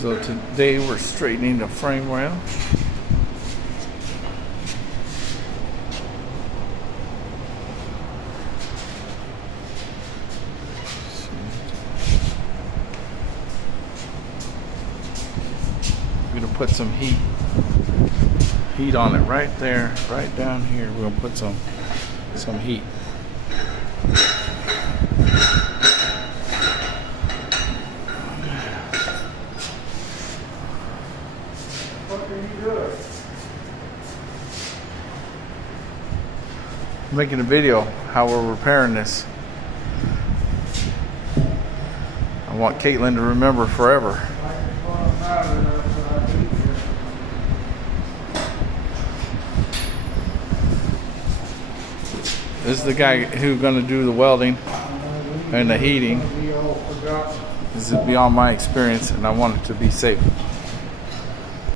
So today we're straightening the frame rail. We're gonna put some heat on it right there, right down here. We're gonna put some heat. What are you doing? I'm making a video how we're repairing this. I want Caitlin to remember forever. This is the guy who's going to do the welding and the heating. This is beyond my experience, and I want it to be safe.